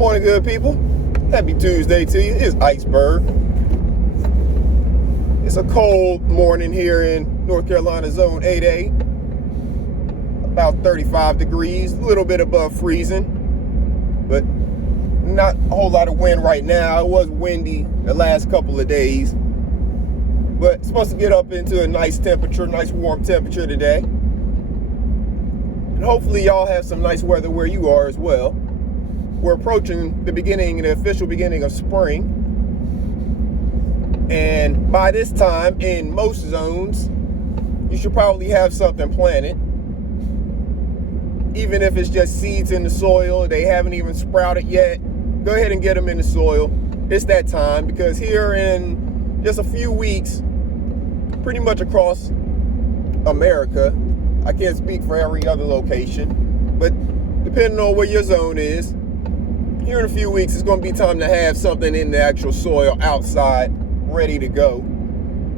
morning, good people. Happy Tuesday to you. It's Iceberg. It's a cold morning here in North Carolina, Zone 8A. About 35 degrees, a little bit above freezing, but not a whole lot of wind right now. It was windy the last couple of days, but it's supposed to get up into a nice temperature, nice warm temperature today. And hopefully y'all have some nice weather where you are as well. We're approaching the official beginning of spring. And by this time, in most zones, you should probably have something planted. Even if it's just seeds in the soil, they haven't even sprouted yet, go ahead and get them in the soil. It's that time, because here in just a few weeks, pretty much across America, I can't speak for every other location, but depending on where your zone is, here in a few weeks, it's going to be time to have something in the actual soil outside, ready to go.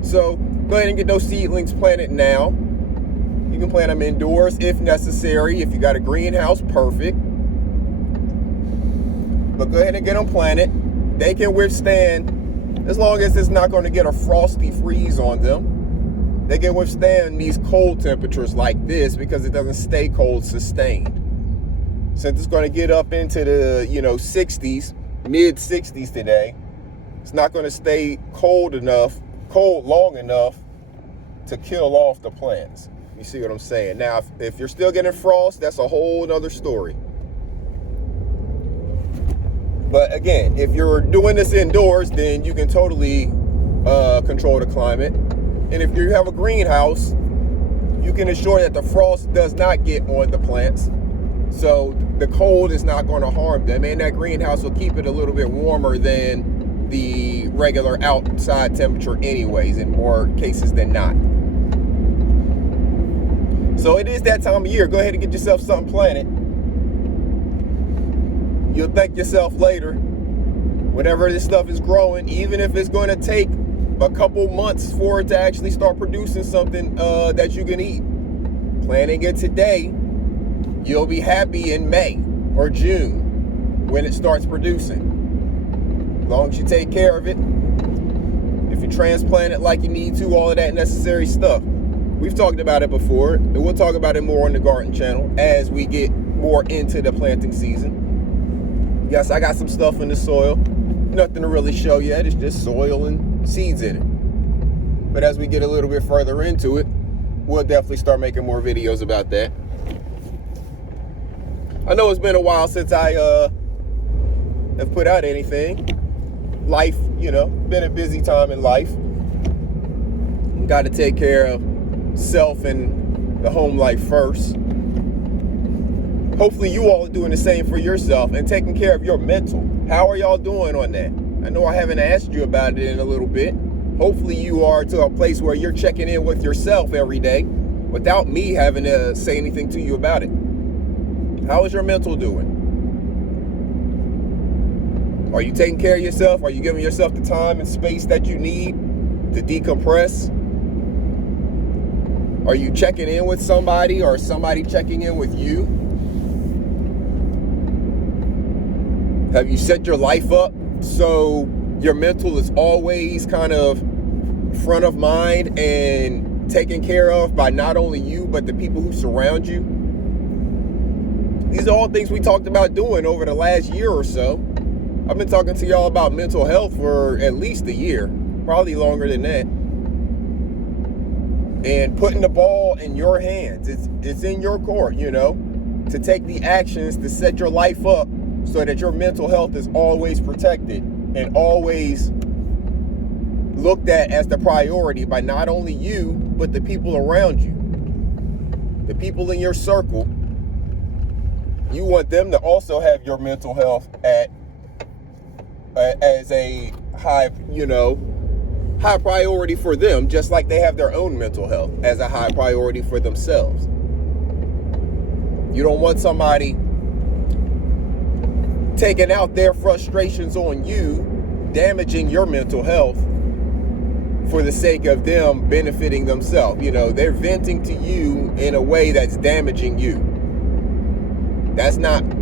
So go ahead and get those seedlings planted now. You can plant them indoors if necessary. If you got a greenhouse, perfect. But go ahead and get them planted. They can withstand, as long as it's not going to get a frosty freeze on them, they can withstand these cold temperatures like this because it doesn't stay cold sustained. Since it's going to get up into the 60s, mid 60s today, it's not going to stay cold long enough to kill off the plants. You see what I'm saying? Now, if you're still getting frost, that's a whole other story. But again, if you're doing this indoors, then you can totally control the climate. And if you have a greenhouse, you can ensure that the frost does not get on the plants. So the cold is not going to harm them. And that greenhouse will keep it a little bit warmer than the regular outside temperature anyways, in more cases than not. So it is that time of year. Go ahead and get yourself something planted. You'll thank yourself later whenever this stuff is growing, even if it's going to take a couple months for it to actually start producing something that you can eat. Planting it today, you'll be happy in May or June when it starts producing. As long as you take care of it, if you transplant it like you need to, all of that necessary stuff. We've talked about it before, and we'll talk about it more on the garden channel as we get more into the planting season. Yes, I got some stuff in the soil. Nothing to really show yet. It's just soil and seeds in it. But as we get a little bit further into it, we'll definitely start making more videos about that. I know it's been a while since I have put out anything. Life, been a busy time in life. Got to take care of self and the home life first. Hopefully you all are doing the same for yourself and taking care of your mental. How are y'all doing on that? I know I haven't asked you about it in a little bit. Hopefully you are to a place where you're checking in with yourself every day without me having to say anything to you about it. How is your mental doing? Are you taking care of yourself? Are you giving yourself the time and space that you need to decompress? Are you checking in with somebody, or somebody checking in with you? Have you set your life up so your mental is always kind of front of mind and taken care of by not only you, but the people who surround you? These are all things we talked about doing over the last year or so. I've been talking to y'all about mental health for at least a year, probably longer than that. And putting the ball in your hands, it's in your court, to take the actions to set your life up so that your mental health is always protected and always looked at as the priority by not only you, but the people around you. The people in your circle, you want them to also have your mental health as a high priority for them, just like they have their own mental health as a high priority for themselves. You don't want somebody taking out their frustrations on you, damaging your mental health for the sake of them benefiting themselves. They're venting to you in a way that's damaging you. That's not, good.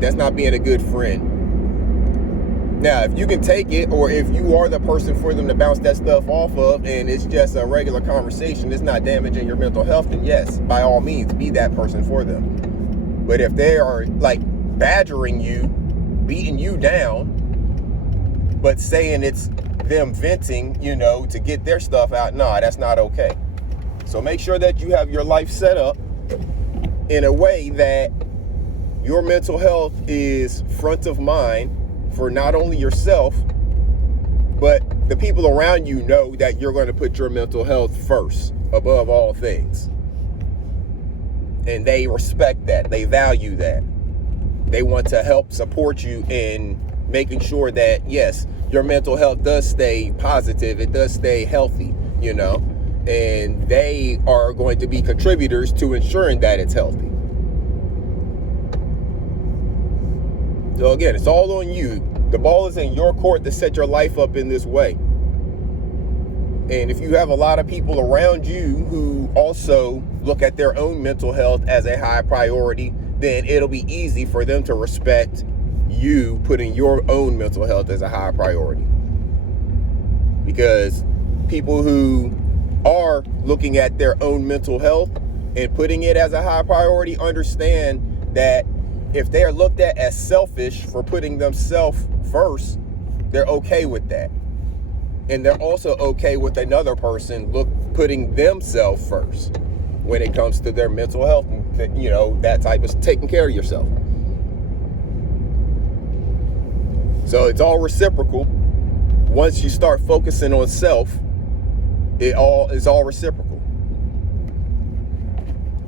That's not being a good friend. Now, if you can take it, or if you are the person for them to bounce that stuff off of, and it's just a regular conversation, it's not damaging your mental health, then yes, by all means, be that person for them. But if they are like badgering you, beating you down, but saying it's them venting, to get their stuff out, nah, that's not okay. So make sure that you have your life set up in a way that your mental health is front of mind for not only yourself, but the people around you know that you're going to put your mental health first above all things. And they respect that. They value that. They want to help support you in making sure that, yes, your mental health does stay positive. It does stay healthy, and they are going to be contributors to ensuring that it's healthy. So again, it's all on you. The ball is in your court to set your life up in this way. And if you have a lot of people around you who also look at their own mental health as a high priority, then it'll be easy for them to respect you putting your own mental health as a high priority. Because people who are looking at their own mental health and putting it as a high priority understand that if they are looked at as selfish for putting themselves first, they're okay with that. And they're also okay with another person putting themselves first when it comes to their mental health, that type of taking care of yourself. So it's all reciprocal. Once you start focusing on self, it's all reciprocal.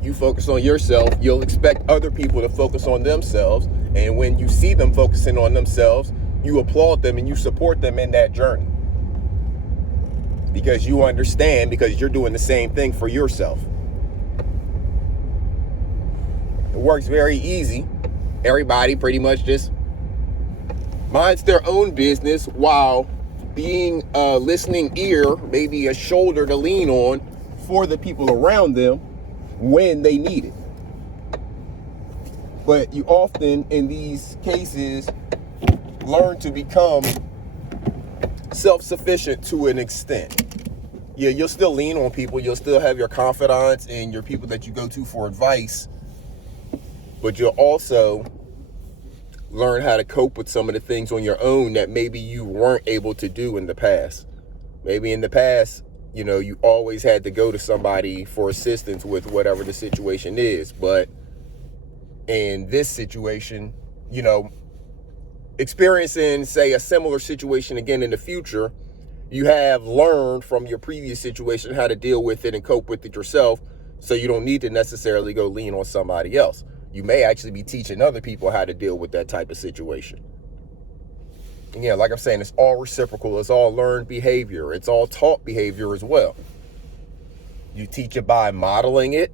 You focus on yourself, you'll expect other people to focus on themselves. And when you see them focusing on themselves, you applaud them and you support them in that journey. Because you understand, because you're doing the same thing for yourself. It works very easy. Everybody pretty much just minds their own business while being a listening ear, maybe a shoulder to lean on for the people around them when they need it. But you often, in these cases, learn to become self-sufficient to an extent. Yeah, you'll still lean on people. You'll still have your confidants and your people that you go to for advice. But you'll also learn how to cope with some of the things on your own that maybe you weren't able to do in the past. Maybe in the past, you always had to go to somebody for assistance with whatever the situation is. But in this situation, experiencing, say, a similar situation again in the future, you have learned from your previous situation how to deal with it and cope with it yourself. So you don't need to necessarily go lean on somebody else. You may actually be teaching other people how to deal with that type of situation. And yeah, like I'm saying, it's all reciprocal. It's all learned behavior. It's all taught behavior as well. You teach it by modeling it,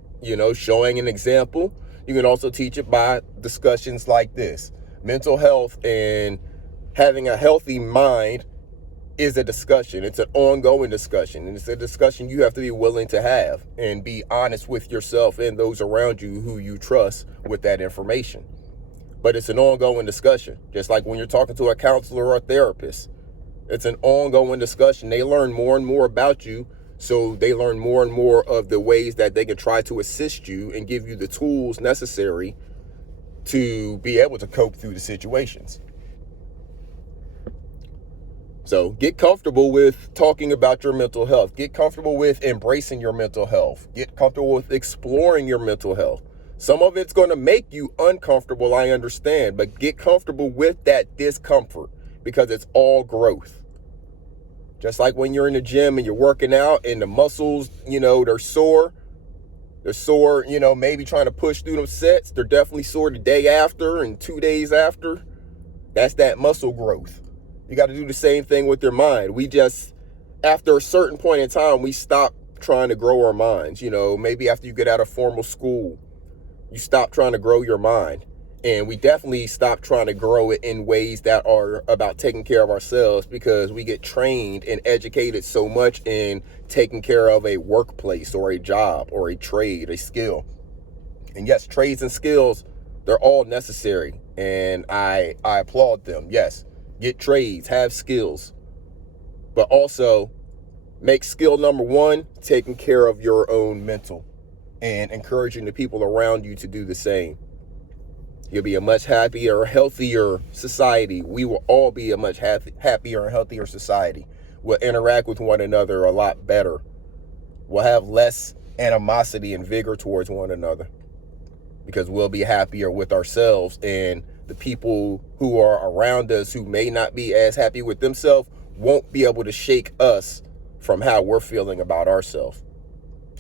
showing an example. You can also teach it by discussions like this. Mental health and having a healthy mind is a discussion. It's an ongoing discussion. And it's a discussion you have to be willing to have and be honest with yourself and those around you who you trust with that information. But it's an ongoing discussion. Just like when you're talking to a counselor or a therapist, it's an ongoing discussion. They learn more and more about you. So they learn more and more of the ways that they can try to assist you and give you the tools necessary to be able to cope through the situations. So get comfortable with talking about your mental health. Get comfortable with embracing your mental health. Get comfortable with exploring your mental health. Some of it's going to make you uncomfortable, I understand, but get comfortable with that discomfort because it's all growth. Just like when you're in the gym and you're working out and the muscles, they're sore. They're sore, maybe trying to push through them sets. They're definitely sore the day after and 2 days after. That's that muscle growth. You got to do the same thing with your mind. We just, after a certain point in time, we stop trying to grow our minds. Maybe after you get out of formal school, you stop trying to grow your mind. And we definitely stop trying to grow it in ways that are about taking care of ourselves because we get trained and educated so much in taking care of a workplace or a job or a trade, a skill. And yes, trades and skills They're all necessary, and I applaud them. Yes, get trades, have skills, but also make skill number one taking care of your own mental and encouraging the people around you to do the same. You'll be a much happier, healthier society. We will all be a much happier and healthier society. We'll interact with one another a lot better. We'll have less animosity and vigor towards one another because we'll be happier with ourselves, and the people who are around us who may not be as happy with themselves won't be able to shake us from how we're feeling about ourselves.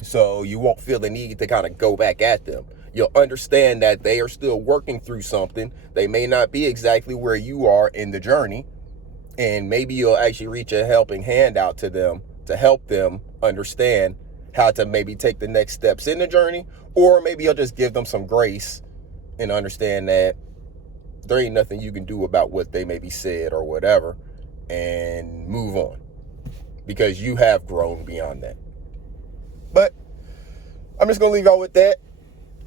So you won't feel the need to kind of go back at them. You'll understand that they are still working through something. They may not be exactly where you are in the journey, and maybe you'll actually reach a helping hand out to them to help them understand how to maybe take the next steps in the journey, or maybe you'll just give them some grace and understand that there ain't nothing you can do about what they maybe said or whatever, and move on because you have grown beyond that. But I'm just going to leave y'all with that.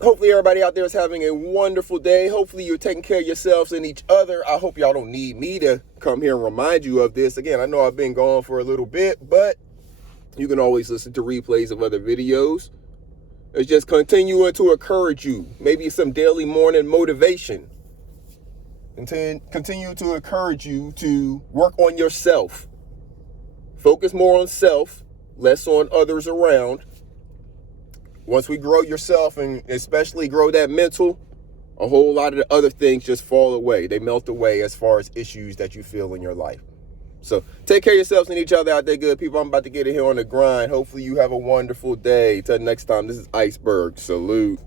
Hopefully everybody out there is having a wonderful day. Hopefully you're taking care of yourselves and each other. I hope y'all don't need me to come here and remind you of this. Again, I know I've been gone for a little bit, but you can always listen to replays of other videos. It's just continuing to encourage you. Maybe some daily morning motivation. And to continue to encourage you to work on yourself. Focus more on self, less on others around. Once we grow yourself, and especially grow that mental, a whole lot of the other things just fall away. They melt away as far as issues that you feel in your life. So take care of yourselves and each other out there, good people. I'm about to get in here on the grind. Hopefully you have a wonderful day. Till next time, this is Iceberg. Salute.